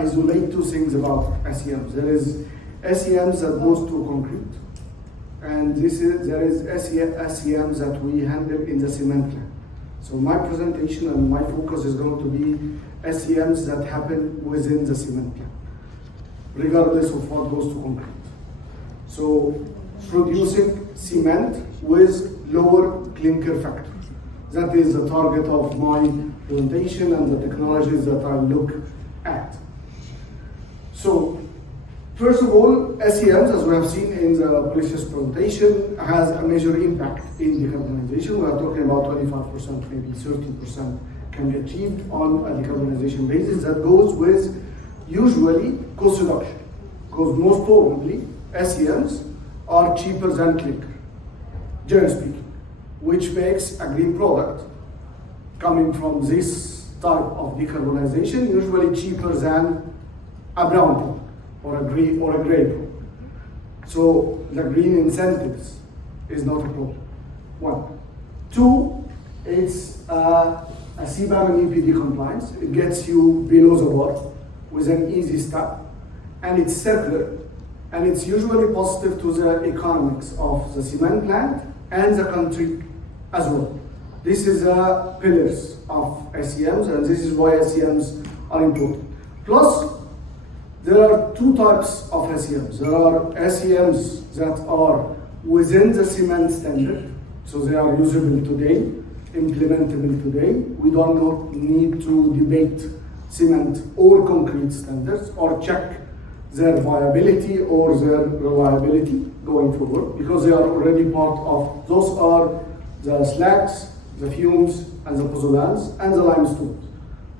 isolate two things about SCMs. There is SCMs that goes to concrete, and there is SCMs that we handle in the cement plant. So my presentation and my focus is going to be SCMs that happen within the cement plant, regardless of what goes to concrete. So producing cement with lower clinker factor. That is the target of my presentation and the technologies that I look at. So first of all, SCMs, as we have seen in the previous presentation, has a major impact in decarbonization. We are talking about 25%, maybe 30% can be achieved on a decarbonization basis. That goes with usually cost reduction, because most probably SCMs are cheaper than clinker, generally speaking, which makes a green product coming from this type of decarbonization usually cheaper than a brown product or a gray product. So the green incentives is not a problem. One. Two, it's a CBAM and EPD compliance. It gets you below the bar with an easy step, and it's circular, and it's usually positive to the economics of the cement plant and the country as well. This is the pillars of SCMs, and this is why SCMs are important. Plus, there are two types of SCMs. There are SCMs that are within the cement standard, so they are usable today, implementable today. We do not need to debate cement or concrete standards or check their viability or their reliability going forward, because they are already part of, those are the slags, the fumes, and the pozzolans, and the limestones.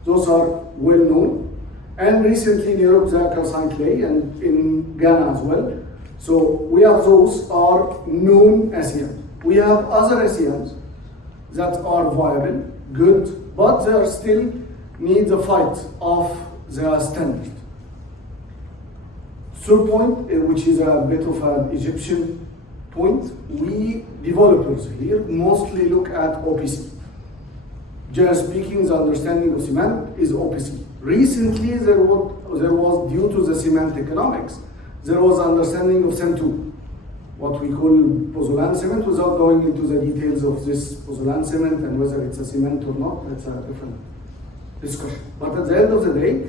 Those are well known. And recently in Europe, the calcined clay, and in Ghana as well. So we have those are known SCMs. We have other SCMs that are viable, good, but they are still need the fight of the standard. Third point, which is a bit of an Egyptian point, we developers here mostly look at OPC. Generally speaking, the understanding of cement is OPC. Recently, there was due to the cement economics, there was understanding of CEM2, what we call pozzolan cement, without going into the details of this pozzolan cement and whether it's a cement or not. That's a different discussion. But at the end of the day,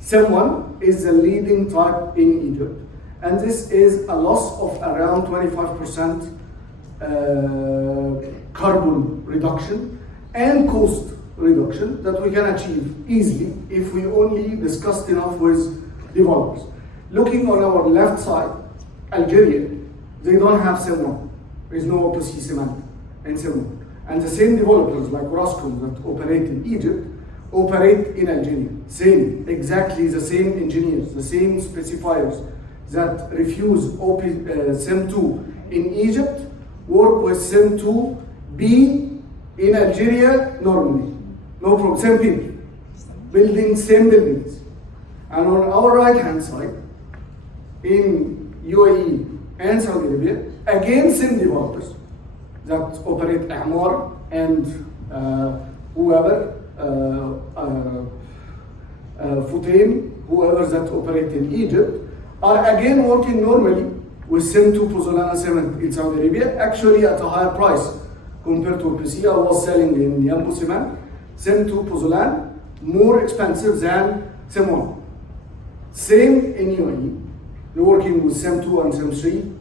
CEM1 is the leading type in Egypt, and this is a loss of around 25% carbon reduction and cost reduction that we can achieve easily if we only discussed enough with developers. Looking on our left side, Algeria, they don't have CEM1. There is no OPC cement in CEM1. And the same developers like Orascom that operate in Egypt operate in Algeria. Same, exactly the same engineers, the same specifiers that refuse CEM2 in Egypt work with CEM2B in Algeria normally. No problem, same people, building same buildings. And on our right hand side, in UAE and Saudi Arabia, again same developers that operate Amr and whoever, Futain, whoever that operate in Egypt, are again working normally with CEM2 pozzolana cement in Saudi Arabia, actually at a higher price compared to OPC. I was selling in Yambu Cement, CEM2 pozzolan, more expensive than CEM1. Same in UAE, they're working with CEM2 and CEM3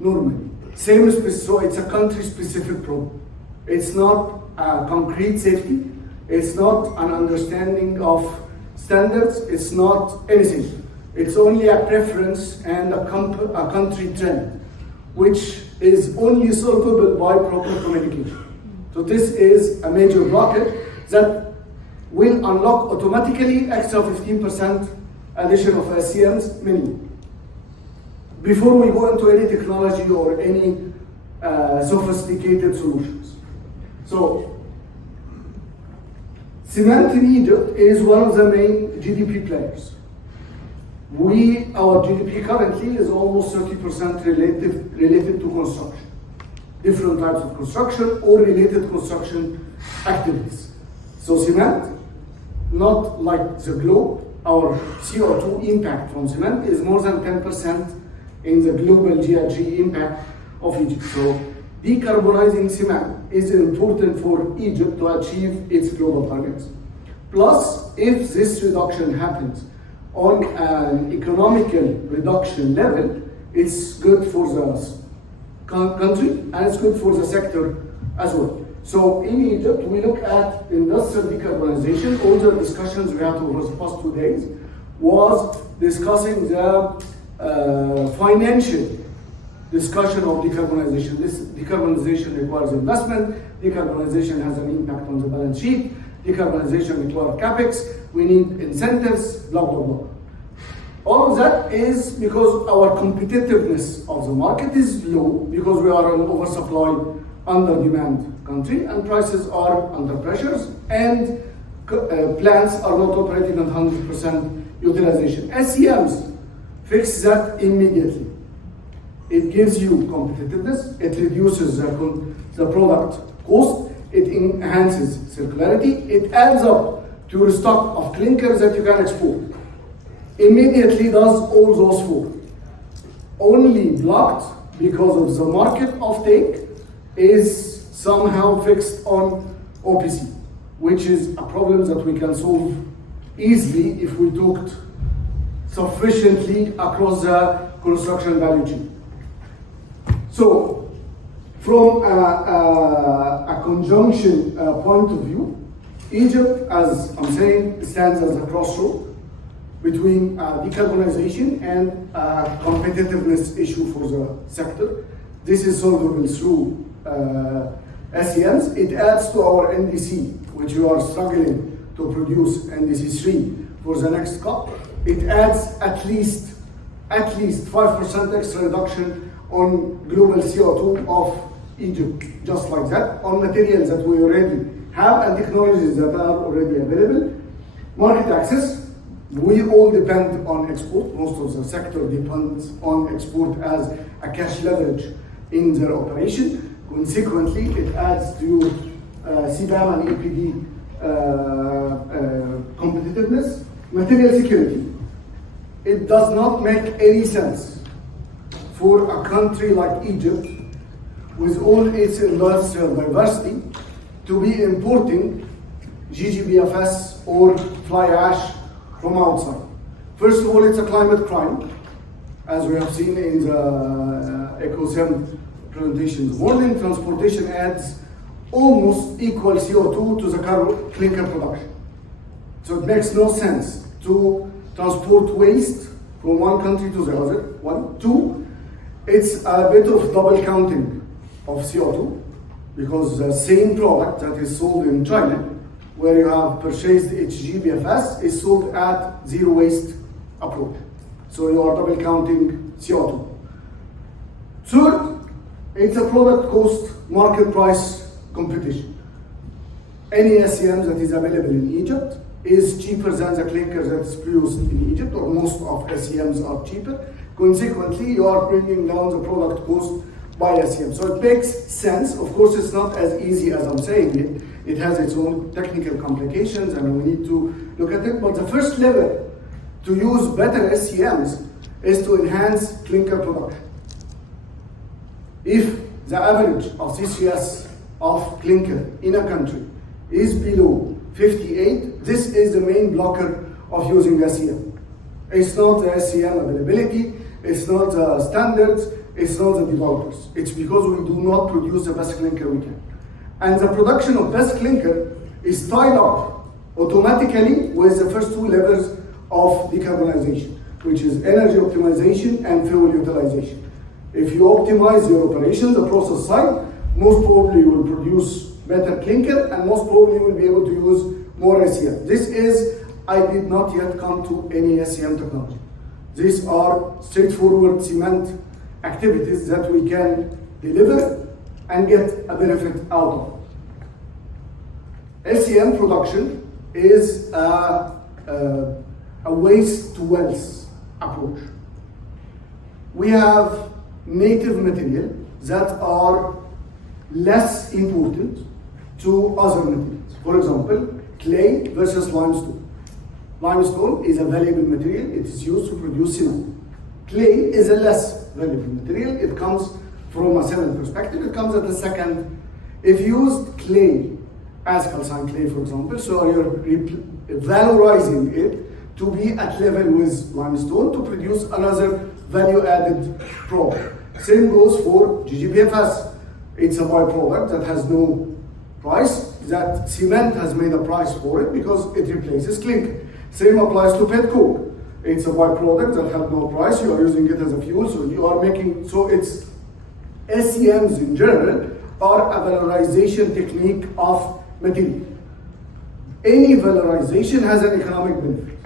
normally. Same, so it's a country-specific problem. It's not a concrete safety, it's not an understanding of standards, it's not anything. It's only a preference and a country trend, which is only solvable by proper communication. So this is a major blockade that will unlock automatically extra 15% addition of SCMs minimum. Before we go into any technology or any sophisticated solutions. So, cement in Egypt is one of the main GDP players. Our GDP currently is almost 30% related to construction. Different types of construction or related construction activities. So cement, not like the globe, our CO2 impact from cement is more than 10% in the global GHG impact of Egypt. So decarbonizing cement is important for Egypt to achieve its global targets. Plus, if this reduction happens on an economical reduction level, it's good for the country and it's good for the sector as well. So in Egypt, we look at industrial decarbonization. All the discussions we had over the past 2 days was discussing the financial discussion of decarbonization. This decarbonization requires investment. Decarbonization has an impact on the balance sheet. Decarbonization requires capex. We need incentives, blah, blah, blah. All of that is because our competitiveness of the market is low, because we are an oversupply, under-demand country, and prices are under pressures, and plants are not operating at 100% utilization. SCMs fix that immediately. It gives you competitiveness, it reduces the product cost, it enhances circularity, it adds up to your stock of clinkers that you can export. Immediately does all those four. Only blocked because of the market offtake is somehow fixed on OPC, which is a problem that we can solve easily if we talked sufficiently across the construction value chain. So, from a conjunction point of view, Egypt, as I'm saying, stands as a crossroad between decarbonization and competitiveness issue for the sector. This is solvable through SCMs. It adds to our NDC, which we are struggling to produce NDC 3 for the next COP. It adds at least 5% extra reduction on global CO2 of Egypt, just like that, on materials that we already have and technologies that are already available. Market access. We all depend on export. Most of the sector depends on export as a cash leverage in their operation. Consequently, it adds to CBAM and EPD competitiveness. Material security. It does not make any sense for a country like Egypt, with all its industrial diversity, to be importing GGBFS or fly ash from outside. First of all, it's a climate crime, as we have seen in the ecosystem presentations. Morning transportation adds almost equal CO2 to the clinker production. So it makes no sense to transport waste from one country to the other. One. Two, it's a bit of double counting of CO2, because the same product that is sold in China, where you have purchased HGBFS, is sold at zero waste approach. So you are double counting CO2. Third, it's a product cost market price competition. Any SCM that is available in Egypt is cheaper than the clinker that is produced in Egypt, or most of SCMs are cheaper. Consequently, you are bringing down the product cost by SCM. So it makes sense. Of course, it's not as easy as I'm saying it. It has its own technical complications, and we need to look at it. But the first level to use better SCMs is to enhance clinker production. If the average of CCS of clinker in a country is below 58, this is the main blocker of using SCM. It's not the SCM availability, it's not the standards, it's not the developers. It's because we do not produce the best clinker we can. And the production of best clinker is tied up automatically with the first two levels of decarbonization, which is energy optimization and fuel utilization. If you optimize your operations, the process side, most probably you will produce better clinker, and most probably you will be able to use more SCM. This is, I did not yet come to any SCM technology. These are straightforward cement activities that we can deliver and get a benefit out of. SCM production is a waste to wealth approach. We have native material that are less important to other materials. For example, clay versus limestone. Limestone is a valuable material. It is used to produce cement. Clay is a less valuable material. It comes from a cement perspective. It comes at the second. If you use clay as calcined clay, for example, so you're valorizing it to be at level with limestone to produce another value-added product. Same goes for GGBFS. It's a byproduct that has no price. That cement has made a price for it because it replaces clinker. Same applies to petcoke. It's a byproduct that has no price. You are using it as a fuel, so you are making, so it's SCMs in general are a valorization technique of material. Any valorization has an economic benefit.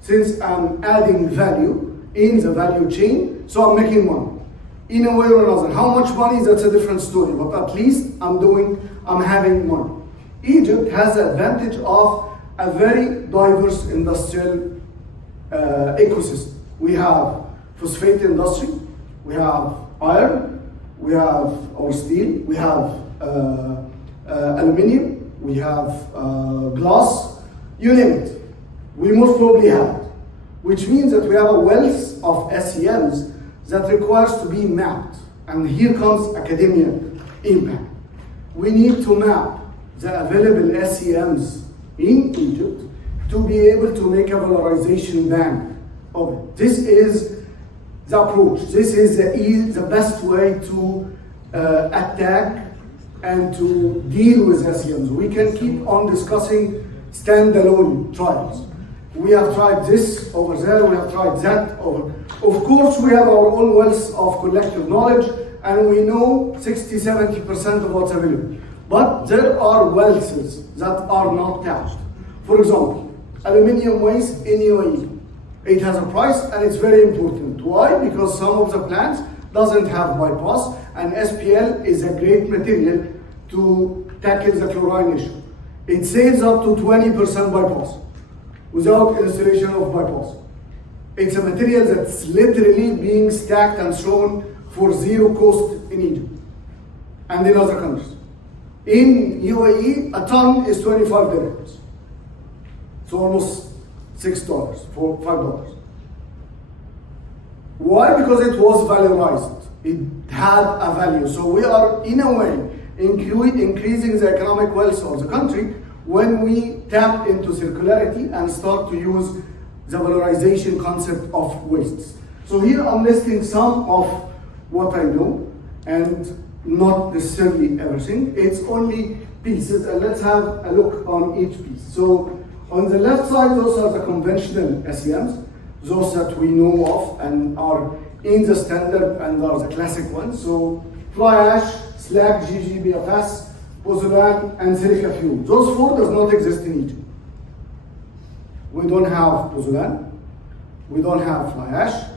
Since I'm adding value in the value chain, so I'm making money. In a way or another. How much money, that's a different story, but at least I'm having money. Egypt has the advantage of a very diverse industrial ecosystem. We have phosphate industry, we have iron, we have our steel, we have aluminium, we have glass, you name it. We most probably have it, which means that we have a wealth of SCMs that requires to be mapped. And here comes academia impact. We need to map the available SCMs in Egypt to be able to make a valorization bank of it. This is the approach. This is the best way to attack and to deal with SCMs. We can keep on discussing standalone trials. We have tried this over there, we have tried that over. Of course, we have our own wealth of collective knowledge, and we know 60–70% of what's available. But there are wealths that are not tapped. For example, aluminium waste in UAE. It has a price and it's very important. Why? Because some of the plants doesn't have bypass, and SPL is a great material to tackle the chlorine issue. It saves up to 20% bypass without installation of bypass. It's a material that's literally being stacked and thrown for zero cost in Egypt and in other countries. In UAE, a ton is 25 dirhams. So almost $6, $5. Why? Because it was valorized. It had a value. So we are, in a way, increasing the economic wealth of the country when we tap into circularity and start to use the valorization concept of wastes. So here I'm listing some of what I know, and not necessarily everything. It's only pieces, and let's have a look on each piece. So on the left side, those are the conventional SCMs, those that we know of and are in the standard and are the classic ones. So fly ash, slag, GGBFS, pozzolan, and silica fuel. Those four does not exist in Egypt. We don't have pozzolan, we don't have fly ash,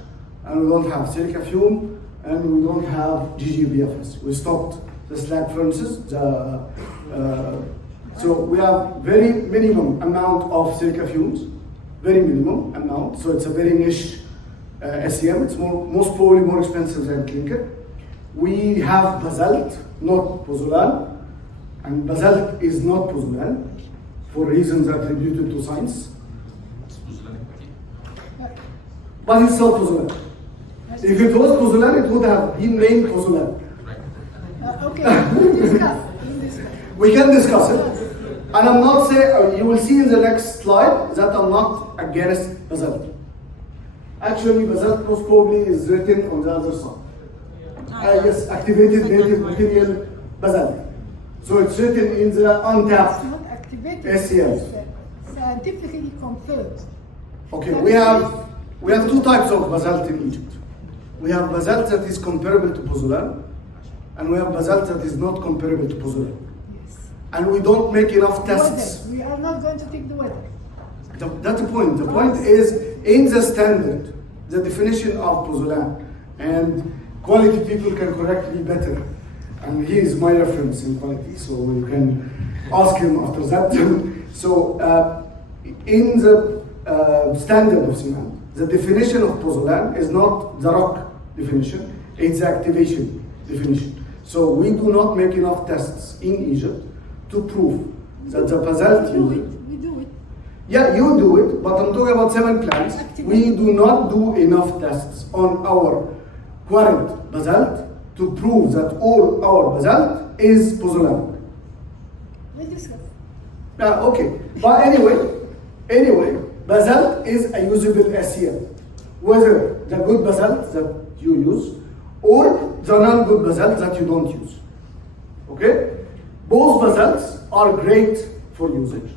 and we don't have silica fuel, and we don't have GGBFS. We stopped the slag furnaces. So we have very minimum amount of silica fumes, very minimum amount. So it's a very niche SCM. It's most probably more expensive than clinker. We have basalt, not pozzolan, and basalt is not pozzolan for reasons attributed to science. But it's not pozzolan. If it was pozzolan, it would have been named pozzolan. Okay, we'll discuss. We can discuss it. And I'm not saying, you will see in the next slide that I'm not against basalt. Actually, basalt most probably is written on the other side. Yes, activated native material basalt. So it's written in the untapped It's not activated. SCMs. It's scientifically confirmed. Okay, we have two types of basalt in Egypt. We have basalt that is comparable to pozzolan, and we have basalt that is not comparable to pozzolan. Yes. And we don't make enough tests. Weather. We are not going to take the weather. That's the point. The point is, in the standard, the definition of pozzolan, and quality people can correct me better. And he is my reference in quality, so you can ask him after that. So, in the standard of cement, the definition of pozzolan is not the rock definition, it's the activation definition. So we do not make enough tests in Egypt to prove that the basalt We do it. Yeah, you do it, but I'm talking about cement plants. We do not do enough tests on our current basalt to prove that all our basalt is pozzolanic. We'll discuss. Okay, but anyway, basalt is a usable SCM. Whether the good basalt that you use or the non-good basalt that you don't use. Okay? Both basalts are great for usage.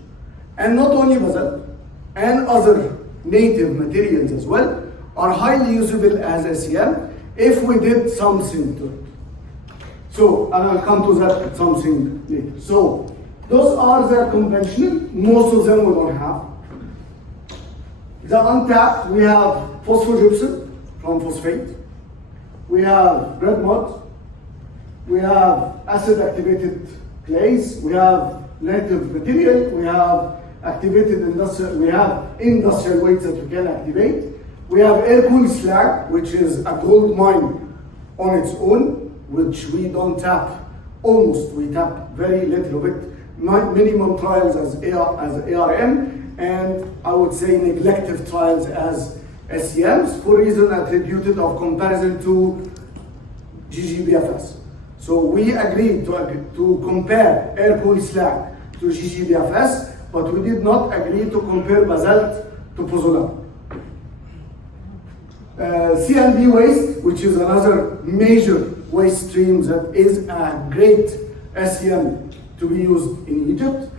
And not only basalt, and other native materials as well are highly usable as SCM if we did something to it. So, and I'll come to that something later. So, those are the conventional, most of them we don't have. The untapped, we have phosphogypsum from phosphate. We have red mud. We have acid activated clays. We have native material. We have activated industrial, we have industrial weights that we can activate. We have air-cooled slag, which is a gold mine on its own, which we don't tap, we tap very little bit. Minimum trials as ARM, and I would say neglective trials as SCMs for reason attributed of comparison to GGBFS. So we agreed to compare air-cooled slag to GGBFS, but we did not agree to compare basalt to pozzolan. CND waste, which is another major waste stream that is a great SCM to be used in Egypt,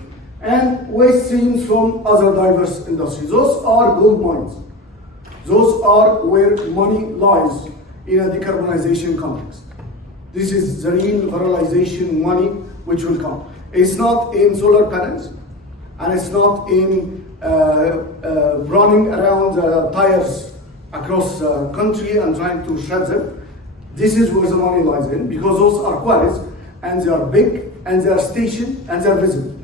and waste streams from other diverse industries. Those are gold mines. Those are where money lies in a decarbonization context. This is the real valorization money which will come. It's not in solar panels, and it's not in running around tires across the country and trying to shred them. This is where the money lies in, because those are quarries, and they are big, and they are stationed, and they are visible.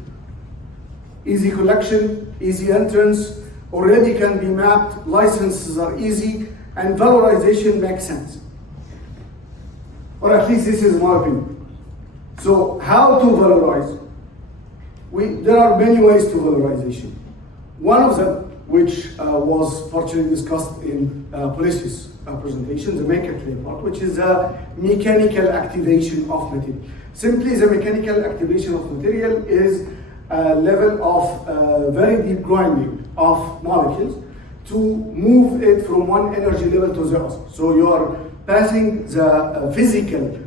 Easy collection, easy entrance, already can be mapped, licenses are easy, and valorization makes sense. Or at least this is my opinion. So how to valorize? There are many ways to valorization. One of them, which was partially discussed in Policius' presentation, the maker clay part, which is a mechanical activation of material. Simply, the mechanical activation of material is a level of very deep grinding of molecules to move it from one energy level to the other. So you are passing the physical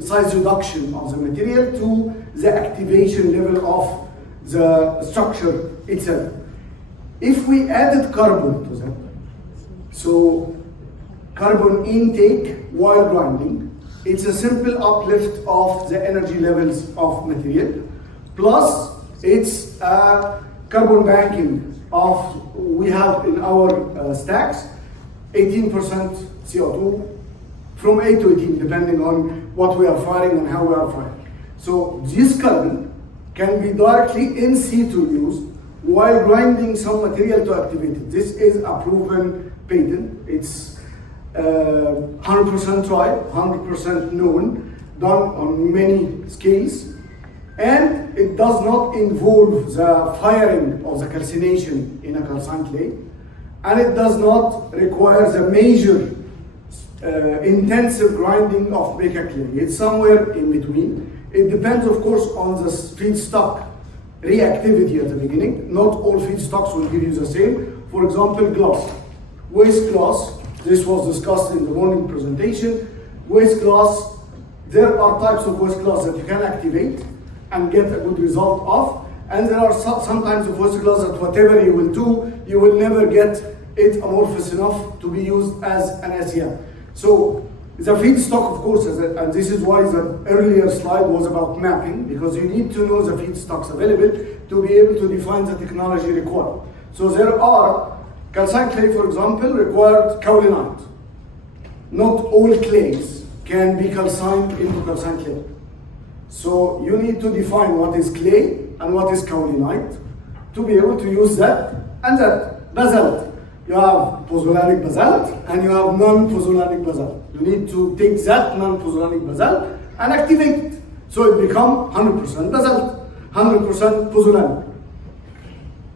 size reduction of the material to the activation level of the structure itself. If we added carbon to that, so carbon intake while grinding, it's a simple uplift of the energy levels of material, plus it's a carbon banking of, we have in our stacks, 18% CO2 from 8 to 18, depending on what we are firing and how we are firing. So this carbon can be directly in situ used while grinding some material to activate it. This is a proven patent. It's 100% tried, 100% known, done on many scales, and it does not involve the firing of the calcination in a calcined clay, and it does not require the major intensive grinding of baker clay. It's somewhere in between. It depends, of course, on the feedstock reactivity at the beginning. Not all feedstocks will give you the same. For example, glass. Waste glass, this was discussed in the morning presentation. Waste glass, there are types of waste glass that you can activate and get a good result of. And there are some types of waste glass that whatever you will do, you will never get it amorphous enough to be used as an SCM. So the feedstock, of course, and this is why the earlier slide was about mapping, because you need to know the feedstocks available to be able to define the technology required. So there are, calcined clay, for example, required kaolinite. Not all clays can be calcined into calcined clay. So you need to define what is clay and what is kaolinite to be able to use that and that. Basalt. You have pozzolanic basalt and you have non-pozzolanic basalt. You need to take that non-pozzolanic basalt and activate it. So it becomes 100% basalt, 100% pozzolanic.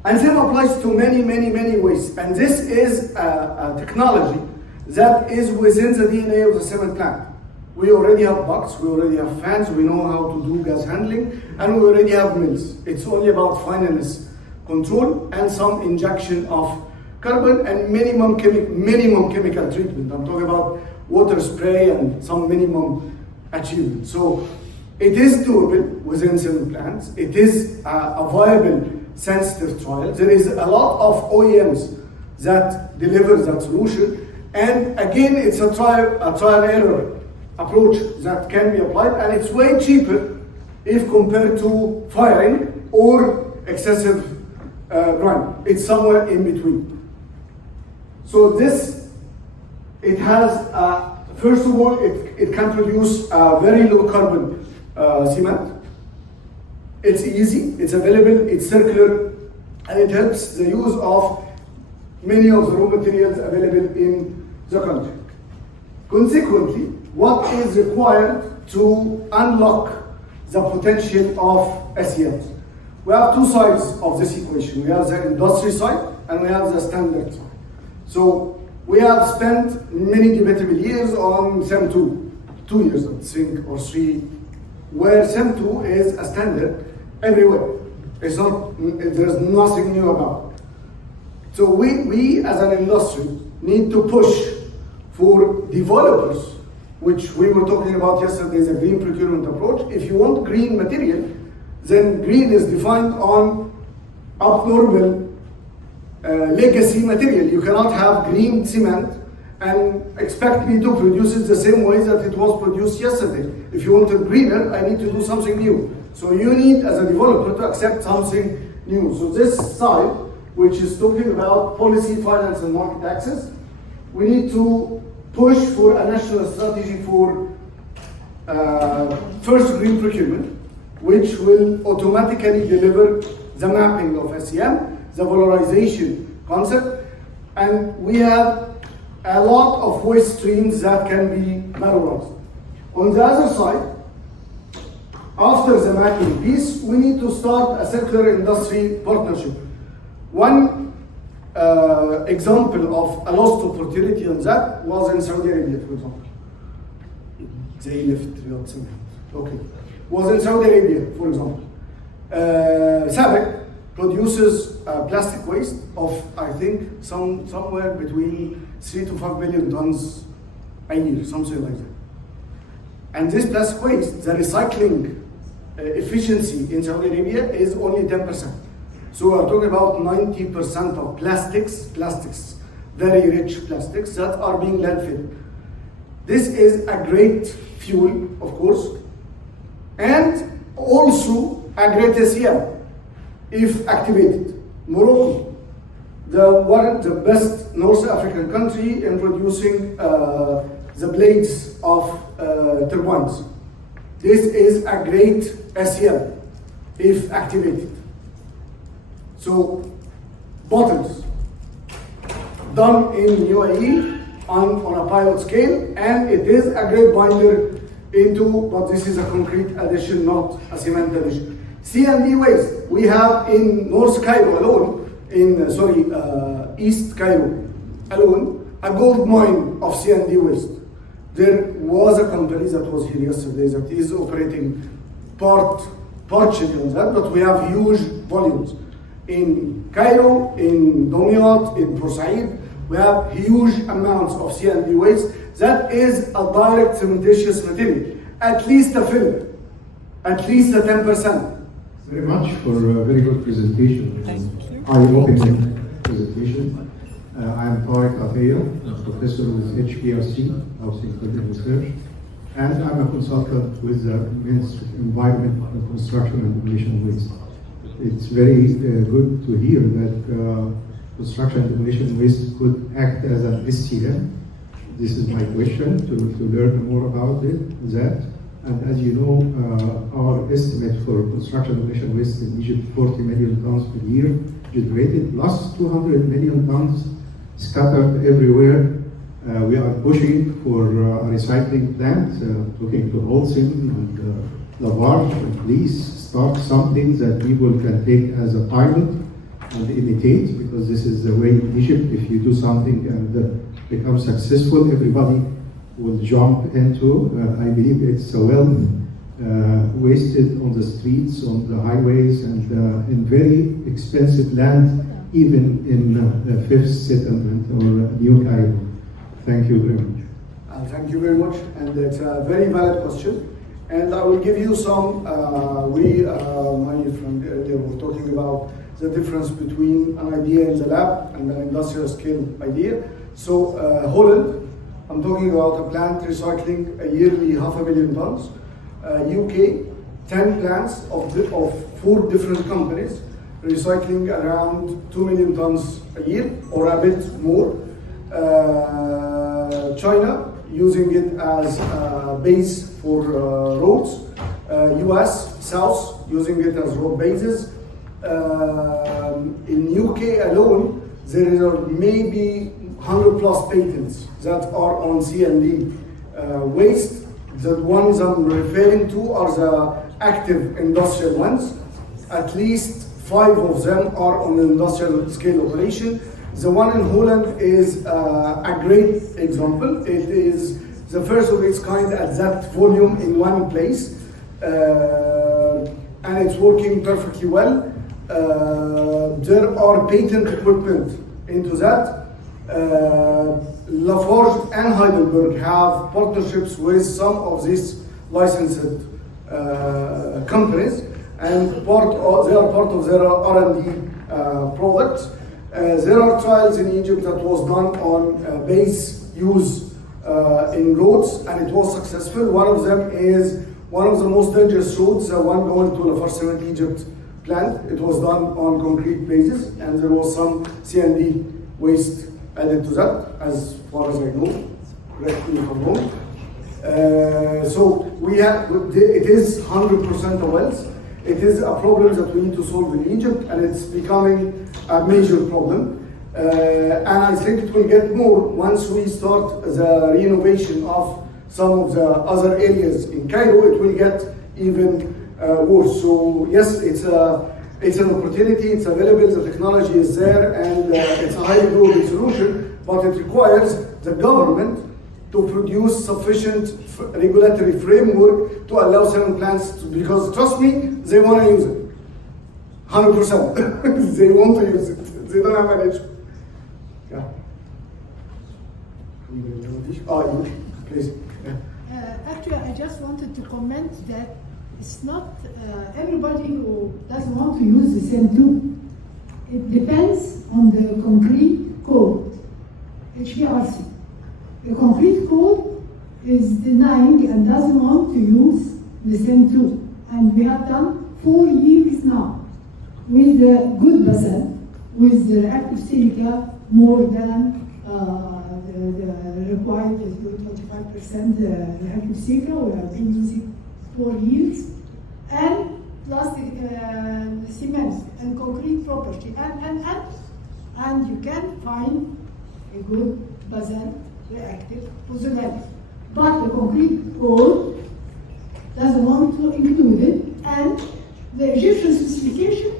And same applies to many ways. And this is a technology that is within the DNA of the cement plant. We already have buckets, we already have fans, we know how to do gas handling, and we already have mills. It's only about fineness control and some injection of carbon and minimum chemical treatment. I'm talking about water spray and some minimum achievement. So it is doable within cement plants. It is a viable, sensitive trial. There is a lot of OEMs that deliver that solution. And again, it's a trial error approach that can be applied, and it's way cheaper if compared to firing or excessive grind. It's somewhere in between. So this, it has, first of all, it can produce a very low carbon cement. It's easy, it's available, it's circular, and it helps the use of many of the raw materials available in the country. Consequently, what is required to unlock the potential of SCMs? We have two sides of this equation. We have the industry side and we have the standard side. So we have spent many debatable years on CEM2, 2 years I think, or 3, where CEM2 is a standard everywhere. It's not, there's nothing new about it. So we as an industry need to push for developers, which we were talking about yesterday, the green procurement approach. If you want green material, then green is defined on abnormal legacy material. You cannot have green cement and expect me to produce it the same way that it was produced yesterday. If you want it greener, I need to do something new. So you need, as a developer, to accept something new. So this side, which is talking about policy, finance, and market access, we need to push for a national strategy for first green procurement, which will automatically deliver the mapping of SCM, the valorization concept, and we have a lot of waste streams that can be valorized. On the other side, after the mapping piece, we need to start a circular industry partnership. One example of a lost opportunity on that was in Saudi Arabia, for example. They left Riyadh Cement. Okay. Was in Saudi Arabia, for example. SABIC produces plastic waste of, I think, somewhere between 3 to 5 million tons a year, something like that. And this plastic waste, the recycling efficiency in Saudi Arabia is only 10%. So we're talking about 90% of plastics, very rich plastics that are being landfilled. This is a great fuel, of course, and also a great SCM if activated. Morocco, the best North African country in producing the blades of turbines. This is a great SCM if activated. So, bottles done in UAE on a pilot scale, and it is a great binder into, but this is a concrete addition, not a cement addition. C&D waste, we have in North Cairo alone, East Cairo alone, a gold mine of C&D waste. There was a company that was here yesterday that is operating partially on that, but we have huge volumes. In Cairo, in Domiyat, in Port-Said, we have huge amounts of C&D waste. That is a direct cementitious material, at least a filler, at least a 10%. Very much for a very good presentation. Thank you. Eye-opening presentation. I am Tariq Atiyah, a professor with HPRC, Housing Building Research, and I'm a consultant with the Environment, Construction and Demolition Waste. It's very good to hear that construction and demolition waste could act as an SCM. This is my question, to learn more about that. And as you know, our estimate for construction and demolition waste in Egypt, 40 million tons per year generated, plus 200 million tons scattered everywhere. We are pushing for a recycling plant, looking to Holcim and Lavarge, and please start something that people can take as a pilot and imitate, because this is the way in Egypt, if you do something and becomes successful, everybody will jump into. I believe it's wealth wasted on the streets, on the highways, and in very expensive land, even in the Fifth Settlement or New Cairo. Thank you very much. Thank you very much, and it's a very valid question. And I will give you some, my friend earlier was talking about the difference between an idea in the lab and an industrial scale idea. So Holland, I'm talking about a plant recycling a yearly 500,000 tons. UK, 10 plants of 4 different companies recycling around 2 million tons a year or a bit more. China, using it as a base for roads. US, South, using it as road bases. In UK alone, there are maybe 100 plus patents that are on C&D waste. The ones I'm referring to are the active industrial ones. At least 5 of them are on the industrial scale operation. The one in Holland is a great example. It is the first of its kind at that volume in one place. And it's working perfectly well. There are patent equipment into that. Lafarge and Heidelberg have partnerships with some of these licensed companies, and they are part of their R&D products. There are trials in Egypt that was done on base use in roads, and it was successful. One of them is one of the most dangerous roads, the one going to Lafarge Cement Egypt plant. It was done on concrete bases, and there was some C&D waste added to that, as far as I know. Correct me if I'm wrong. So we have, it is 100% of wells. It is a problem that we need to solve in Egypt, and it's becoming a major problem. And I think it will get more once we start the renovation of some of the other areas in Cairo. It will get even worse. So yes, it's an opportunity. It's available. The technology is there, and it's a highly doable solution. But it requires the government to produce sufficient regulatory framework to allow cement plants to, because trust me, they want to use it. 100%. They want to use it. They don't have an issue. Yeah. You, please. Yeah. Actually, I just wanted to comment that it's not everybody who doesn't want to use the same tool. It depends on the concrete code, HPRC. The concrete code is denying and doesn't want to use the same tool. And we have done 4 years now with the good basalt, with the reactive silica more than the required 25% reactive silica. We have been using 4 years. And plus the cement and concrete property. And you can find a good basalt reactive positive. But the concrete code doesn't want to include it, and the Egyptian specification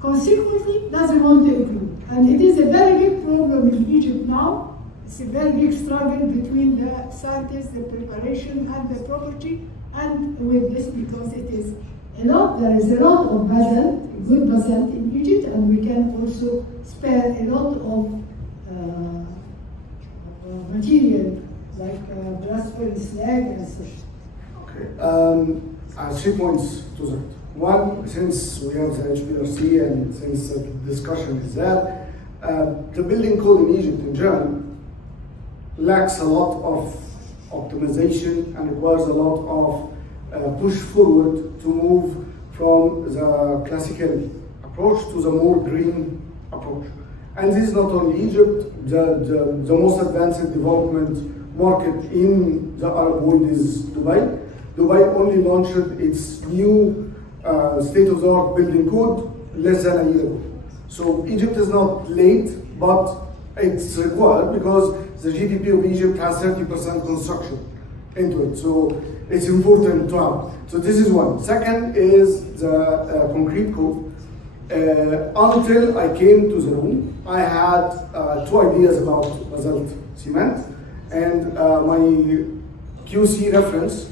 consequently doesn't want to include. And it is a very big problem in Egypt now. It's a very big struggle between the scientists, the preparation, and the property, and with this, because it is there is a lot of basalt, good basalt in Egypt, and we can also spare a lot of material like blast furnace slag and such. Okay. I have 3 points to that. One, since we have the HPRC and since the discussion is that, the building code in Egypt in general lacks a lot of optimization and requires a lot of push forward to move from the classical approach to the more green approach. And this is not only Egypt. The most advanced development market in the Arab world is Dubai. Dubai only launched its new state-of-the-art building code less than a year ago. So Egypt is not late, but it's required because the GDP of Egypt has 30% construction into it. So it's important to have. So this is one. Second is the concrete code. Until I came to the room, I had two ideas about basalt cement, and my QC reference,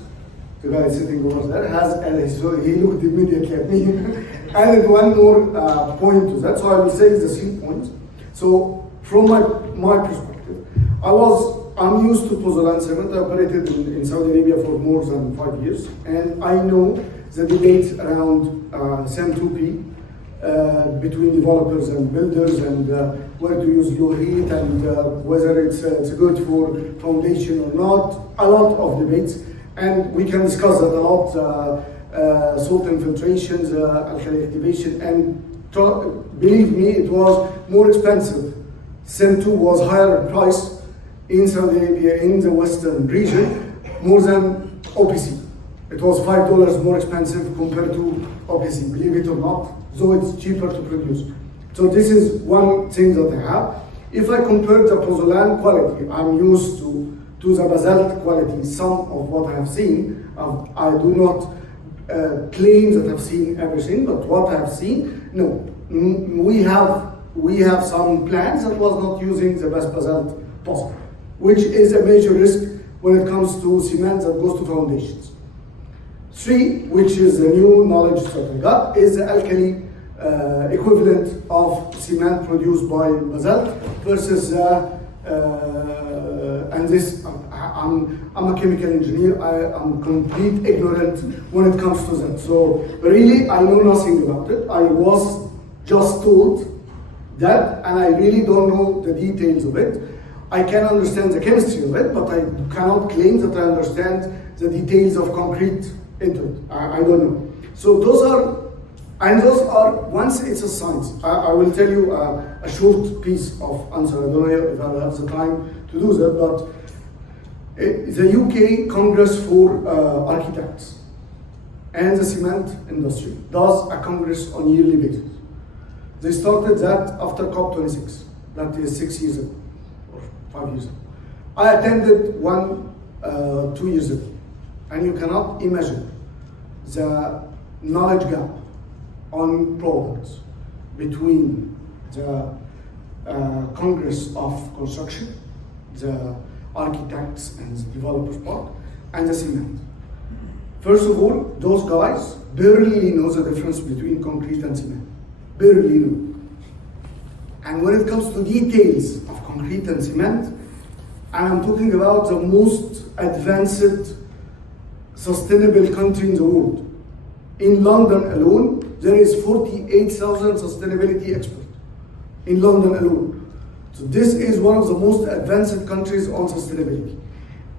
the guy sitting over there, so he looked immediately at me, added one more point to that, so I will say the 3 points. So from my perspective, I'm used to pozzolan cement. I operated in Saudi Arabia for more than 5 years, and I know the debates around CEM2P between developers and builders, and where to use low heat, and whether it's good for foundation or not. A lot of debates, and we can discuss that a lot. Salt infiltrations, alkali activation, and believe me, it was more expensive. CEM2 was higher in price in Saudi Arabia, in the western region, more than OPC. It was $5 more expensive compared to OPC, believe it or not, though it's cheaper to produce. So this is one thing that I have. If I compare the pozzolan quality, I'm used to the basalt quality, some of what I have seen. I do not claim that I've seen everything, but what I have seen, no. We have some plants that was not using the best basalt possible, which is a major risk when it comes to cement that goes to foundations. 3, which is the new knowledge that I got, is the alkali equivalent of cement produced by basalt versus and this, I'm a chemical engineer. I'm complete ignorant when it comes to that. So really, I know nothing about it. I was just told that, and I really don't know the details of it. I can understand the chemistry of it, but I cannot claim that I understand the details of concrete into it. I don't know. So those are, once it's a science. I will tell you a short piece of answer. I don't know if I will have the time to do that, but the UK Congress for Architects and the cement industry does a congress on a yearly basis. They started that after COP26, that is 6 years ago, or 5 years ago. I attended one 2 years ago, and you cannot imagine the knowledge gap on products between the Congress of Construction, the architects and the developers part, and the cement. First of all, those guys barely know the difference between concrete and cement. Barely know. And when it comes to details of concrete and cement, and I'm talking about the most advanced sustainable country in the world. In London alone, there is 48,000 sustainability experts in London alone. So this is one of the most advanced countries on sustainability.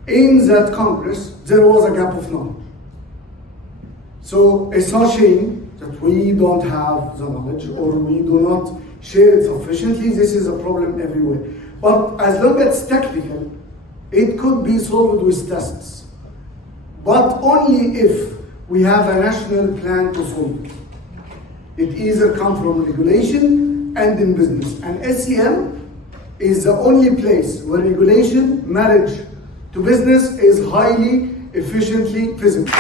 In that Congress, there was a gap of knowledge. So it's a shame that we don't have the knowledge, or we do not share it sufficiently. This is a problem everywhere. But as long as it's technical, it could be solved with tests. But only if we have a national plan to solve it. It either comes from regulation and in business. And SCM is the only place where regulation, marriage to business is highly efficiently feasible.